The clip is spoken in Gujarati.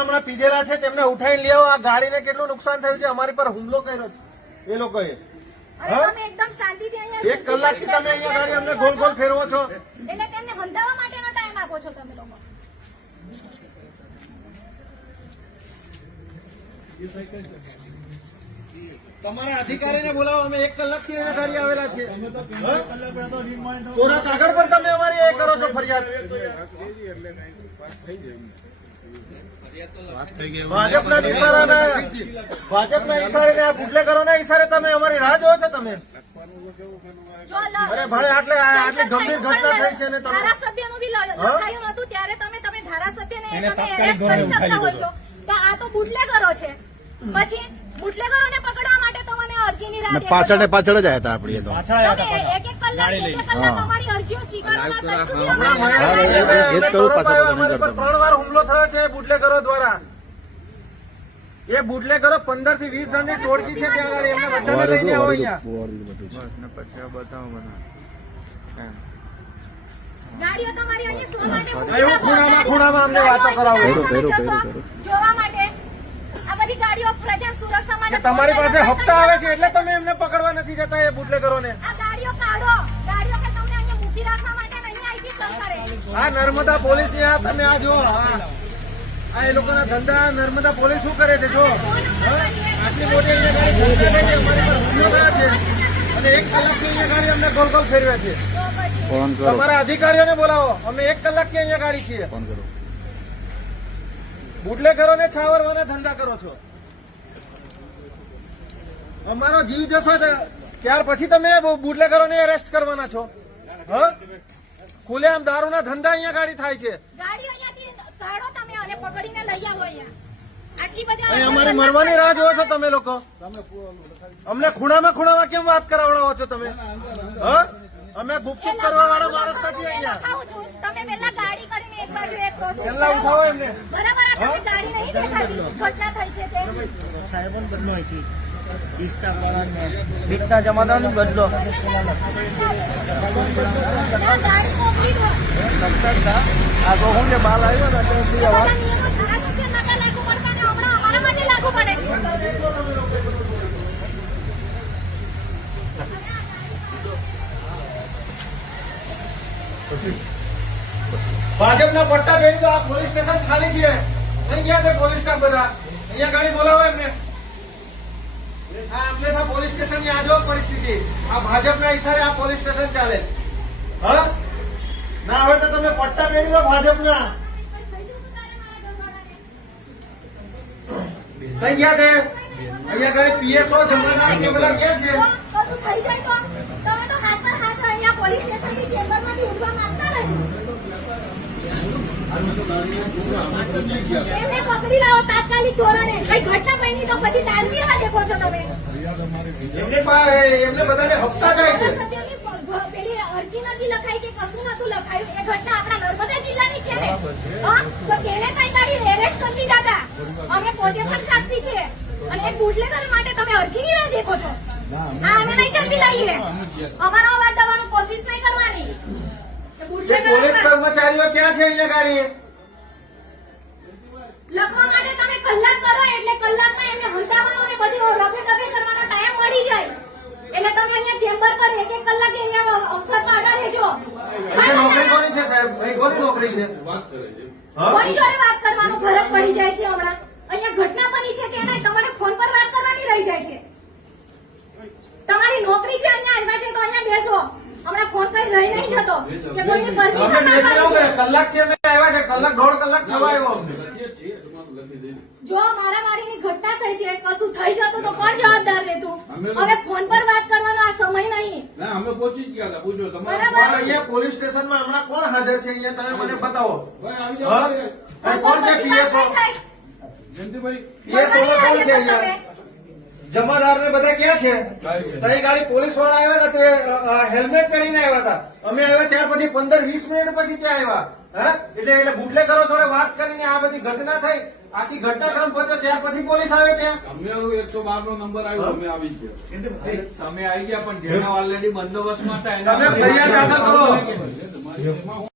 હમણાં પીધેલા છે તેમને ઉઠાઈને લઈ આવો. આ ગાડીને કેટલું નુકસાન થયું છે, અમારી પર હુમલો કર્યો છે એ લોકોએ. એકદમ શાંતિથી અહીંયા 1 કલાકથી તમે અહીંયા ગાડી અમને ગોલ ગોલ ફેરવો છો. એટલે તેમને હંધાવા માટેનો ટાઈમ આપો છો તમે લોકો. તમારા અધિકારીને બોલાવો. અમે 1 કલાકથી અહીંયા ગાડી આવેલા છે. કોરા કાગળ પર તમે અમારી એ કરો છો ફરિયાદ. ભાજપના ઈશારે આ બુટલેગરોના ઈશારે તમે અમારી રાહ જોવો છો. તમે અરે ભાઈ આટલી ગંભીર ઘટના થઈ છે ને તમે ધારાસભ્યનું બી લખાયું હતું ત્યારે તમે ધારાસભ્યને એરેસ્ટ કરી શકતા હોય છો. તો આ તો બુટલેગરો છે. પછી બુટલેગરોને પકડવા માટે તમને અરજીની રાહ પાછળ જ આવ્યા હતા આપડી તો એક કલાક અમારી અરજીઓ સ્વીકારવા અમારી પર 3 વાર હુમલો થયો છે બુટલેગરો દ્વારા. એ બુટલેગરો 15 થી 20 જણની ટોળકી છે ત્યાં આગળ. એમને બધાને લઈને આવો અહીંયા. ગાડીઓ તમારી અહીંયા શો માટે એવું ખૂણામાં અમને વાતો કરાવો. જોવા માટે આ બધી ગાડીઓ પ્રજા સુરક્ષા માટે તમારી પાસે હપ્તા આવે છે એટલે તમે એમને પકડવા નથી જતા એ બુટલેગરોને. આ ગાડીઓ કાઢો. ગાડીઓ કે તમને અહીંયા મૂકી રાખવા માટે નહીં આવી સરકારે. આ નર્મદા પોલીસ તમે આ જો આ એ લોકોના ધંધા નર્મદા પોલીસ શું કરે છે જો. આટલી મોટી અહીંયા ગાડી અમારી પર હુમલો થયો છે અને 1 કલાકથી અહીંયા ગાડી અમને ગોલ ગોલ ફેરવ્યા છે. તમારા અધિકારીઓને બોલાવો. અમે 1 કલાકથી અહીંયા ગાડી છીએ. બુટલેગરોને છાવરવાના ધંધા કરો છો. અમારો જીવ જશો ત્યાર પછી તમે બુટલેગરોને એરેસ્ટ કરવાના છો. ખુલ્લેઆમ દારૂના ધંધા અહીંયા ગાડી થાય છે. ગાડીઓ અહીંયાથી કાઢો તમે અને પકડીને લઈ આવો અહીંયા. આટલી બધી અમારી મરવાની રાહ જોવો છો તમે લોકો. અમને ખૂણામાં કેમ વાત કરાવડાવો છો તમે? અમે ગુપચુપ કરવા વાળા માણસ નથી અહીંયા. તમે પહેલા ગાડી કરીને એક બાજુ એક ક્રોસ પહેલા ઉઠાવો એમને. બરાબર. આ તમે ગાડી નહીં દેખાતી ઘટના થઈ છે તે સાહેબ બદલો છે. બીકના જમાદાનો બદલો ગાડી મોકલી દો. આ હું ને બાલ આવ્યો ને બધા નિયમો ધારાસભ્ય નતા લાગુ પડતા ને હમણાં અમારા માટે લાગુ પડે છે. ભાજપના પટ્ટા પહેરી તો આ પોલીસ સ્ટેશન ખાલી છે. અહીં ગયા છે પોલીસ સ્ટાફ બધા. અહીંયા ગાડી બોલાવો એમને. આ અમલેથા પોલીસ સ્ટેશન ની આજો પરિસ્થિતિ. આ ભાજપના ઈશારે આ પોલીસ સ્ટેશન ચાલે. ના હોય તો તમે પટ્ટા પહેરી લો ભાજપના. કઈ ગયા તે અહીંયા ગાડી પીએસઓ જમાદાર કે બધા ક્યાં છે? કશું થઈ જાય તો તમે તો હાથ પર હાથ અહીંયા પોલીસ સ્ટેશનની ચેમ્બરમાંથી ઉઠવા માંગતા નથી. એમને પકડી લાવો તાત્કાલિક ધોરણે. કઈ ઘટના બની તો પછી ટાલતી રાહ દેખો છો તમે. એમને બધાને હપ્તા જાય છે. પેલી અરજી નથી લખાઈ કે કશું નતું લખાયું. એ ઘટના આપણા નર્મદા જિલ્લાની છે ને. તો તેને કઈ ગાડી એરેસ્ટ કરી લીધા હતા. અમે પોતે પણ સાક્ષી છે. અને એક બુટલેગર માટે તમે અરજીની રાહ દેખો છો. હા, અમે નહીં ચાલવી લઈએ. અમારો અવાજ દબાવવાની કોશિશ નહીં કરવાની. પોલીસ કર્મચારીઓ ક્યાં છે અહીંયા ગાડી? લખવા માટે તમે કલાક કરો એટલે કલાકમાં એમને હંતાવાનો અને બધી રફે દફે કરવાનો ટાઈમ મળી જાય. એટલે તમે અહીંયા ચેમ્બર પર 1-1 કલાકે અહીંયા અવસર પર અડા રહેજો. નોકરી કોની છે સાહેબ? કોની નોકરી છે? કોની જોડે વાત કરવાનું ફરક પડી જાય છે હમણાં. અહીંયા ઘટના બની છે કે નહીં તમારે ફોન પર વાત કરવાની રહી જાય છે. તમારી નોકરી છે અહીંયા આવ્યા છે તો અહીંયા બેસો. હમણાં ફોન કરી રહી નહીં જતો કે કોઈની પરમિશન કલાકથી અમે આવ્યા છે. કલાક 1.5 કલાક થવા આવ્યો. જો મારામારીની ઘટના થઈ છે કશું થઈ જતું તો કોણ જવાબદાર રહેતું? હવે ફોન પર વાત કરવાનો આ સમય નહીં. અમે પહોંચી ગયા હતા. પૂછો બરાબર. અહીંયા પોલીસ સ્ટેશનમાં હમણાં કોણ હાજર છે અહીંયા તમે મને બતાવો. ફોન કોણ છે પછી વાત પીએસઓ? નહીં થાય. જયંતિભાઈ પીએસઓ કોણ છે અહીંયા? જમાદાર ને બધા ક્યાં છે? તઈ ગાડી પોલીસ વાળા આવ્યા હતા તે હેલ્મેટ પહેરીને આવ્યા હતા. અમે આવ્યા ત્યાર પછી 15-20 મિનિટ પછી ત્યાં આવ્યા. એટલે બુટલેગરો જોડે વાત કરીને આ બધી ઘટના થઈ. આખી ઘટનાક્રમ પત્યો ત્યાર પછી પોલીસ આવે ત્યાં. અમને 112 નો નંબર આવ્યો. અમે આવી ગયા. તમે આવી ગયા પણ જેના ઓલરેડી બંદોબસ્તમાં હતા તમે ફરિયાદ દાખલ કરો.